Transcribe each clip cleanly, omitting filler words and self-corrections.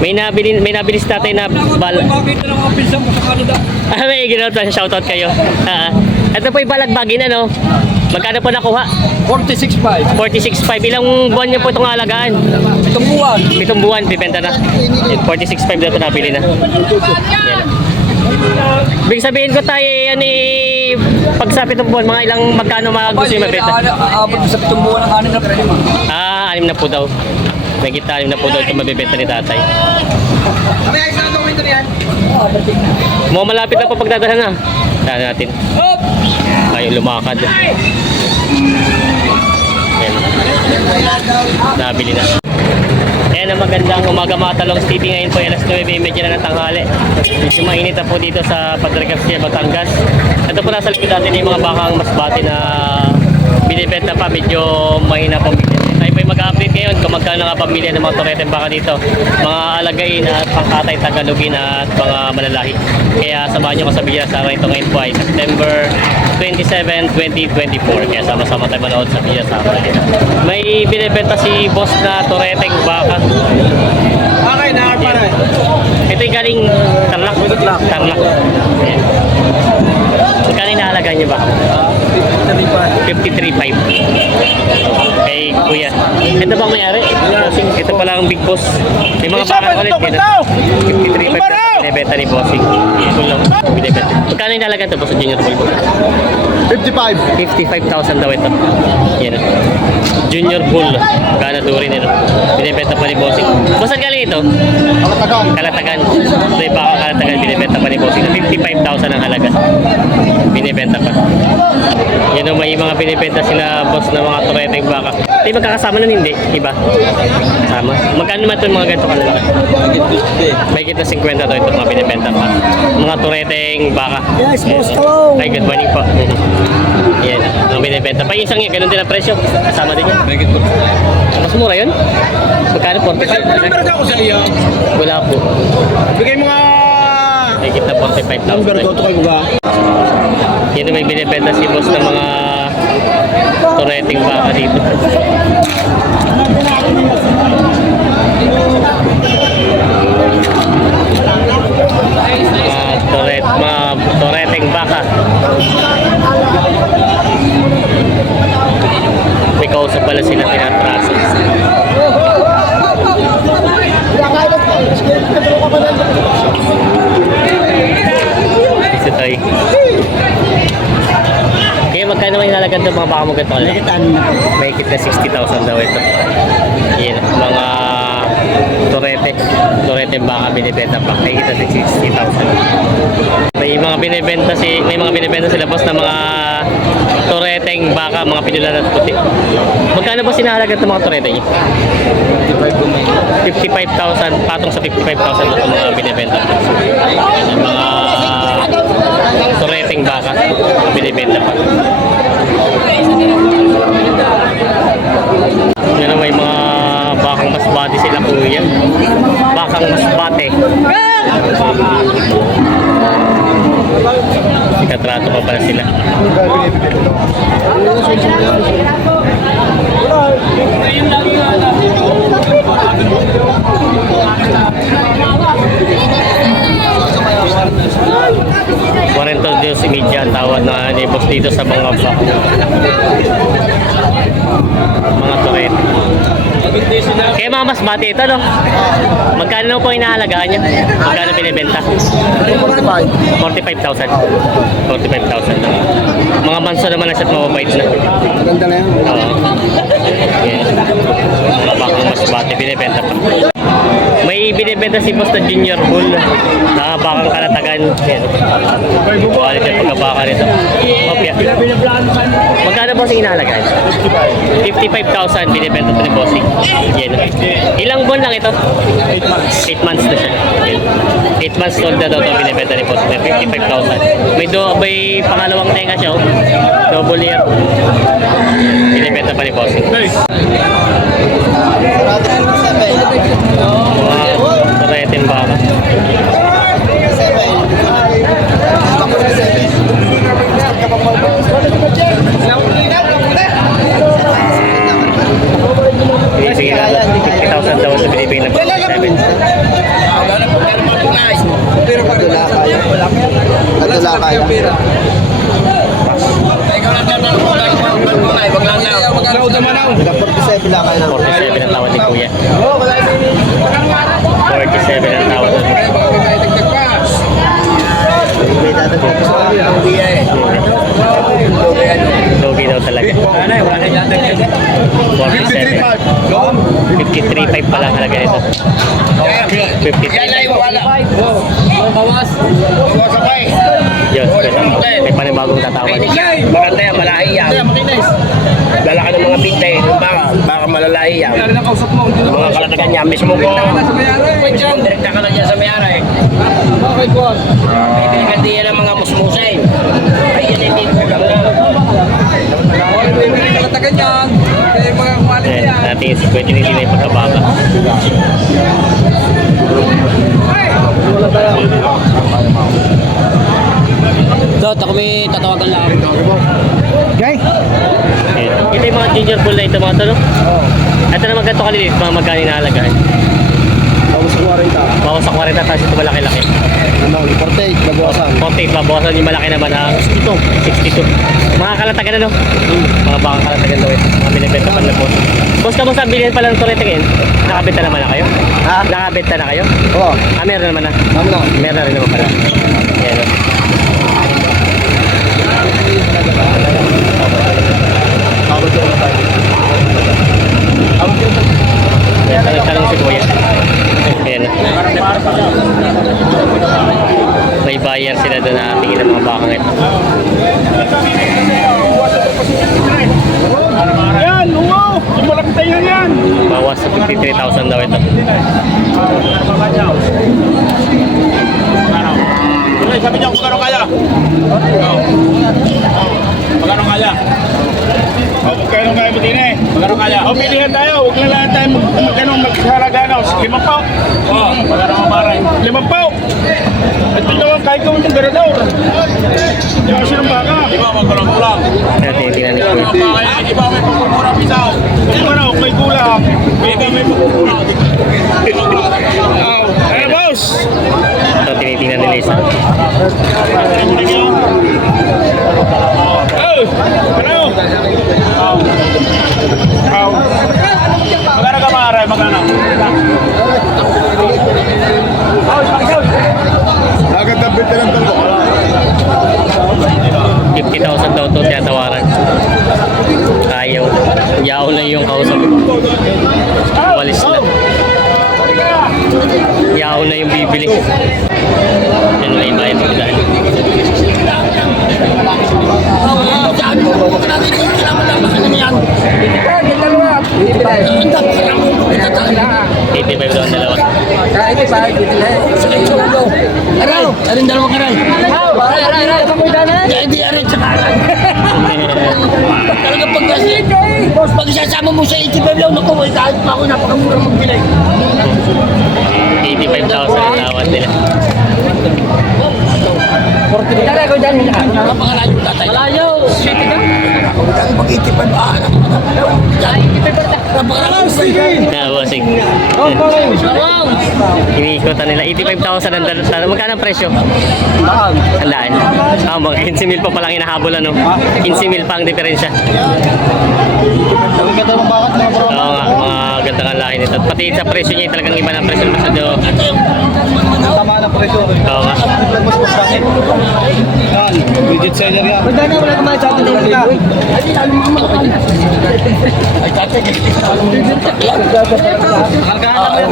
May nabili si tatay na bal. Bakit na mga pinsan ko sa Canada? May ginawa tayo, shoutout kayo. Ito po yung balagbagin ano. Magkano po nakuha? 46.5. 46.5. Ilang buwan niyo po itong alagaan? Itong buwan. 7 buwan, bibenta na. 46.5 na ito nabili na. Yan. Ibig sabihin ko tayo, yan eh, pag sa 7 buwan, mga ilang magkano gusto yung mabenta? Abot sa 7 buwan ng 6 na prima. 6 na po daw. May kita 6 na po daw ito mabibenta ni tatay. Kami ay sa gawin ito niyan. Mga malapit na po pagdadahan na. Saan natin? Ayaw lumakad. Ayan. Nabili na. Ayan ang magandang umaga mga Talongs TV. Ngayon po alas 9:30 na ng tanghali. Medyo mainit na po dito sa Padre Garcia, Batangas. Ito po nasa likod natin yung mga bakang masbate na binibenta pa. Medyo mahina po. Tayo po yung mag-update ngayon kung magkano nga pamilya ng mga torete baka dito. Mga alagain at pangkatay tagalogin at mga malalahi. Kaya samahan nyo ko sa video sa ito ngayon po ay September 27, 2024. Kaya sama-sama tayo manood sa video sa akin. May binibenta si boss na toreteng baka. Okay, nakapara. Ito yung galing Tarlac. Tarlac. Ayan. Magkano inaalagaan niyo ba? 53.5. Kay kuya. Ito ba mayari? Ito pala ang big boss. May mga baka ulit. 53.5 binibenta ni bossing. Ito lang. Binibenta. Magkano inaalagaan ito boss sa Junior Bull? 55,000 daw ito. Yan. Junior Bull. Magkano doon rin ito. Binibenta pa ni bossing. Boss, saan galing ito? Kalatagan. Ito yung baka Kalatagan. Binibenta pa ni bossing. 55,000 ang halaga. Binibenta pa. Yan o, may mga binibenta sila boss na mga tureteng baka. Hindi magkakasama nun, hindi. Iba. Sama. Magkano naman ito yung mga ganito kalaki? May kita 50 to ito mga binibenta pa. Mga tureteng baka. Yes, boss. Hello. Ay, good morning po. Yan. Ang binibenta pa. Yung isang yan, ganun din ang presyo. Kasama din yan. Mas mura yun? Magkano? 45? Meron ako sa iyo. Wala po. Bigay mo nga. May kita 45,000. kayo ba? Yan may binibenta si boss ng mga tureteng baka dito. Mga tureteng baka. May kausap pala sila tinatraso. Ito tayo. Kaya magkano naman inalagan ito mga baka mo ganito? May kita 60,000 daw ito. Yan, mga turete baka binibenta pa. May kita 60,000. May mga binibenta sila boss na mga tureteng baka, mga pinulan at puti. Magkano ba sinahalagan ito mga turete niyo? 55,000, patong sa 55,000 ito mga binibenta. Mga tureteng baka binibenta pa. Yan, may mga bakang masbate sila kuya. Bakang masbate. Ikatrato pa pala sila. Quarento Dios Media ang tawad na ni boss dito sa mga turet. Kaya mga masbate ito, no? Magkano na po inaalagaan niya? Magkano binibenta? 45,000. 45,000 lang. Mga banso naman na siya't mababait na. Maganda na yan. Oo. Yan. Mga bakang masbate binibenta pa. May binibenta si boss na Junior Bull na bakang Kalatagan. Yan. Quality ang pagkabaka nito. Kopya. Magkano boss ang inaalagaan? 55,000 binibenta pa ni bossing. Yan. Ilang buwan lang ito? 8 months na siya. 8 months old na daw ito binibenta ni bossing. 55,000. May pangalawang tenga siya. Oh. Double ear. Binibenta pa ni bossing. Tureteng baka. Sige, 50,000 daw ito binibigay na 47. Ano eh, wala na yung dating. 47. 53.5 pa lang halaga nito. 53. Bawas. Bawas ako eh. Yun, may panibagong tatawad. Maganda yan, malahi yan. Dala ka ng mga binte, baka malalahi yan. Ano na kausap mo? Mga kalatagan niya, mismo ko. Direkta ka lang dyan sa mayara eh. Okay, boss. Hindi yan ang mga musmusin. Ay, yan yung binte lang na. May kalatagan yan. Kaya mga quality Ayan, yan. natin si Kuya Tiniti na yung pagkabaka. Dot, ako may tatawagan lang. Okay? Ayan. Ito yung mga ginger bull na ito mga to, no? Ito naman ganito kaliliit, mga magkano inaalagahan. Tapos 40. Bawas sa 40, tapos ito malaki-laki. Ano, 48, babawasan. 48, babawasan yung malaki naman ang 62. Mga kalatagan na, no? Mga baka kalatagan daw ito. Mga binibenta pa na po. Boss, kamusta bilhin pala ng turete ngayon? Nakabenta naman na kayo? Ha? Nakabenta na kayo? Oo. Ah, meron naman na. Tama na. Meron na rin naman pala. Ayan, no? Ayan, tanong si Kuya. Ayan. May buyer sila doon na tingin ng mga bakang ito. Yan, wow! Yung malaki tayo yan! Bawas sa 53,000 daw ito. Sabi niyo kung gano'n kaya? Magkano kaya? Magkano kaya mo din eh? Magkano kaya? O, pilihan tayo. Huwag na lang tayo maghalaga. 5 pa. Oo. Magkano mamaray? 5 pa. At ito naman, kahit kung itong garador. Hindi ako silang baka. Di ba, magkulang-kulang? Kaya tinitingnan ni Kuya. Di ba may pagkukurang pisaw? Di ba na, may kulang. Di ba may pagkukurang? Ay, boss! Ito tinitingnan nila isa. Oh! Ano? Oh. Magkano ka maaray? Magkano? Agad ang binte ng talbo. 50,000 daw ito tinatawaran. Ayaw. Yaw na yung kausap. Walis na. Yaw na yung bibili. Yan na yung bayad ko dahil. $85 daw ang dalawa. Aray! Arin dalawang aray! Hindi aray sa karan! Talaga pag kasi, pag isasama mo sa 85 lang, naku, kahit pa ako napakamura magbili. 85,000 ang tawad nila. Tara ko dyan, napakalayo tatay. Malayo! City ka? Kung pag-85 ba? Napakalayo! Bossing. Iniikutan nila. 85,000 ang dalawa. Magkano ang presyo? Handaan. Mga 15 mil pa palang hinahabol ano. 15 mil pa ang diferensya. Oo nga, mga ganda nga lahi nito. Pati sa presyo niya talagang iba na presyo. Masyado. Tama na presyo. Oo nga. Yan, legit seller yan. Wala ka sa atin dito. Ay, tatay,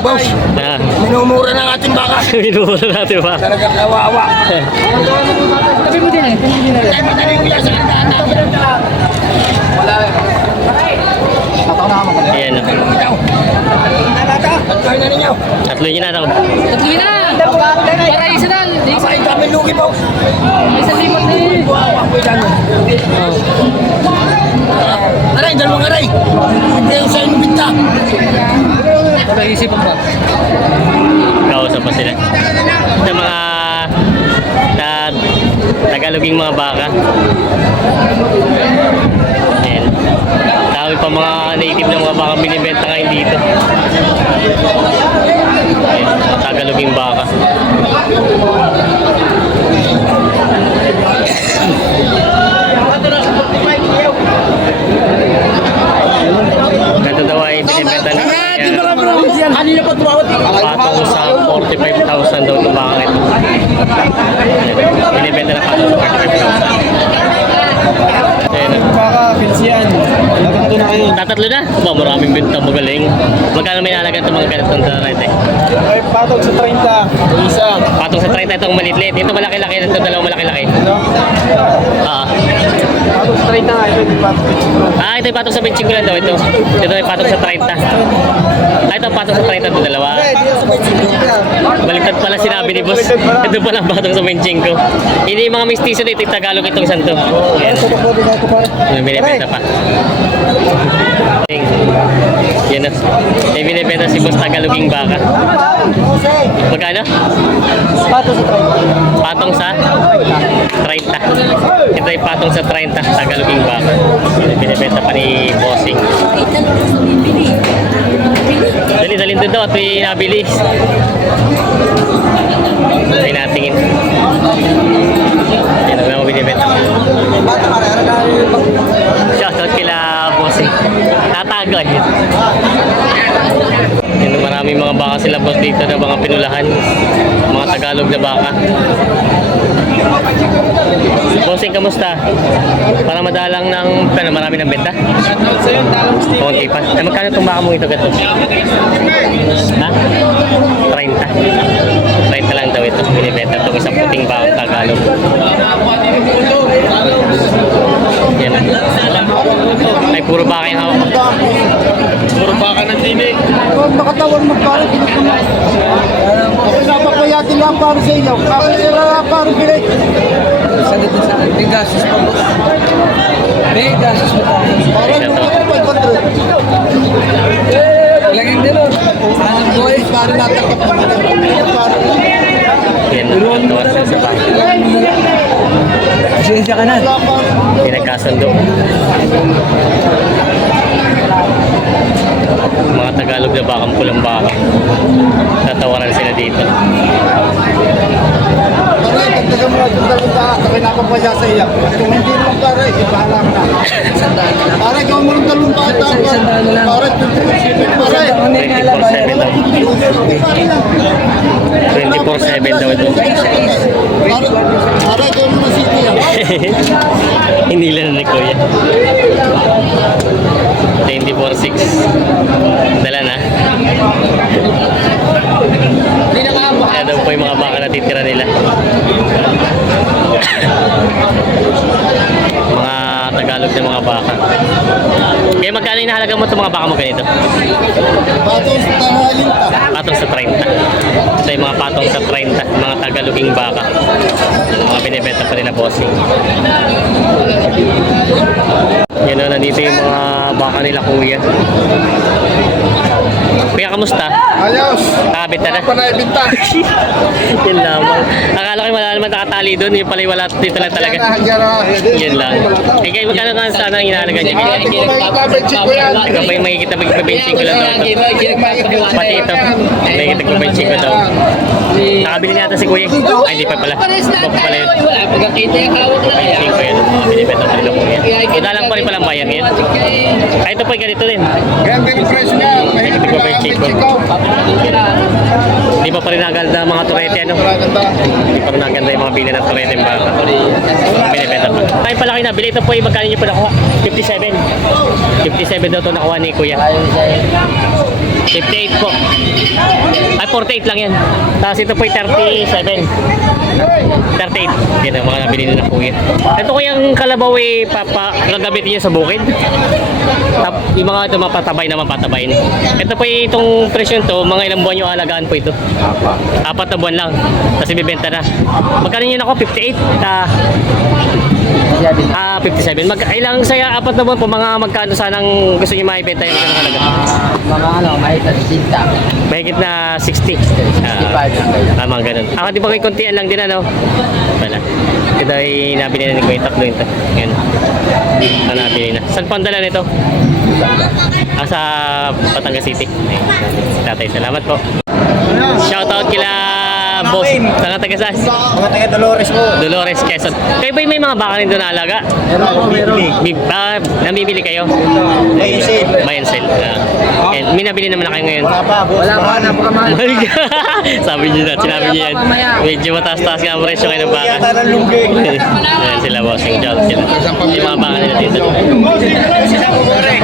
boss, Ah, minumura ng ating baka. minumura natin ba? Talagang kawawa. Sabi mo din eh. Ay, madali ko yan sa kandaan namin. Ayan o. Tatay na ninyo. Tatlo yun na daw. Tatlo na. Para isa na. Ay, kami lugi, boss. Isa limot na eh. Kawawa ko yan. Aray, dalawang aray. Hindi yung sa inyo binta. Naisipan ba? Kausap pa sila. Sa mga Tagaloging mga baka. Ayan. Dami pa mga native na mga baka binibenta ngayon dito. Ayan. Tagaloging baka. Ganito daw ay binibenta na. Kanina pa tumawad. Patong sa 45,000 daw itong baka ito. Binibenta na patong sa 45,000. Ayan. Baka, Pilsian. Nakato na kayo. Tatatlo na? Ba, maraming benta, magaling. Magkano may nalagan itong mga ganitong rete? Ay, patog sa 30. Yung isa. Patong sa 30 itong maliit-liit. Ito malaki-laki, ito dalawang malaki-laki. Ano? Ah. Patog sa 30 nga. Ito, yung patog. Ah, ito yung patong sa 25 lang daw ito. Ito yung patong sa 30. Ah, ito patong sa 30 ito dalawa. Baliktad pala sinabi ni boss. Ito pala ang patong sa 25. Hindi yung mga mistiso na ito yung Tagalog itong isang to. Yan. Yung binibenta pa. Yan na. May binibenta si boss Tagaloging baka. Magkano? Patog sa 30. Patong sa 30. Ito yung patong sa 30 Tagaloging baka. Binibenta pa ni Bossing. Dali-dalin doon daw at may nabili. Ay natingin. Yan ang mga binibenta. Shoutout kila Bossing. Tatagay. Yan, maraming mga baka sila boss dito na mga pinulahan. Mga Tagalog na baka. Bossing, kamusta? Para madalang ng marami ng benta? Konti pa. Ay, magkano itong baka mo ito gato? Ha? 30. 30 lang daw ito. Binibenta itong isang puting bakang Tagalog. Yan. Ay, puro baka yung hawak. Puro baka ng dini. Huwag makatawan magkano. Ako napapayatin lang para sa inyo. Ako sila para bilik. Sagit na sa akin. May gasos pa po. May gasos pa po. Parang Ito. 500. Laging din nun. Parang boys, parang natakap naman. Yan. Tuwas sila sa baka. Siyensya ka na. Hindi nagkasundo. Mga Tagalog na bakang pulang baka. Tatawaran sila dito. Pare, dagdagan mo lang itong dalawang daan. Ako'y napapaya sa iyo. Kung hindi mo pare, ibahala ka na. Pare, gawin mo ng dalawang bata. Pare, 24/7 daw ito. Pare, gawin mo ng city. Hindi lang ni Kuya. 24/6. Dala na. Kaya daw po yung mga baka na titira nila. Mga Tagalog na mga baka. Kaya magkano yung nahalaga mo itong mga baka mo ganito? Patong sa tangalin pa. Patong sa 30. Ito yung mga patong sa 30. Mga Tagaloging baka. Mga binibenta pa rin na bossing. Yan o, nandito yung mga baka nila kuya. Kuya, kamusta? Ayos. Nakabit na na? Panaibinta. Yun lamang. Akala ko wala naman nakatali doon. Yung pala wala dito lang talaga. Yun lang. Eh kayo magkano ka sana ang inahalaga niya? Ikaw pa yung makikita magpabenching ko lang daw. Pati ito. Makikita magpabenching ko daw. Nakabili niya ata si kuya. Ay, hindi pa pala. Baka pala yun. Benching ko yun. Binibenta pa nila kuya. Madalang pa rin palang bayan yun. Ay, ito pa yung ganito din. Ganda yung presyo niya. Mahirap Ito pa yung chico. Hindi pa rin naganda ang mga turete, ano? Hindi pa rin naganda yung mga bili ng turete yung baka. Binibenta pa. Tayo pala kayo nabili. Ito po yung magkano nyo po nakuha? 57. 57 daw ito nakuha ni kuya. 58 po. Ay, 48 lang yan. Tapos ito po yung 37. 38. Yan ang mga nabili nila kuya. Ito ko yung kalabaw eh, gagamitin nyo sa bukid. Yung mga ito mapatabay na mapatabayin. Ito po itong presyo to, mga ilang buwan yung alagaan po ito. 4 na buwan lang. Tapos ibibenta na. Magkano yun ako? 58. 57. Ilang saya 4 na buwan po, mga magkano sanang gusto nyo maibenta yung ganang halaga? Mga ano, may tasinta. Mahigit na 60. Mga ganun. Ako di ba may kontian lang din ano? Wala. Ito ay nabili na ni Kuya. Tatlo ito. Yan. Ang nabili na. Saan pa ang dala nito? Sa Batangas City. Ayun. Tatay, salamat po. Shoutout kila Boss Mga taga saan? Mga taga Dolores po. Dolores, Quezon. Kayo ba may mga baka nito na alaga? Meron po, meron. Namibili kayo? Buy and sell. Buy and sell. And may nabili naman na kayo ngayon. Wala pa, boss. Wala pa, napakamahal. Mahal ka. Sabi niyo na, sinabi niyo yan. Mamaya. Medyo mataas-taas nga ang presyo ngayon ng baka. Yata ng lungging. Yan sila, bossing John. Sila. Yung mga baka nila dito. Boss, dito lang, sisama mo rin.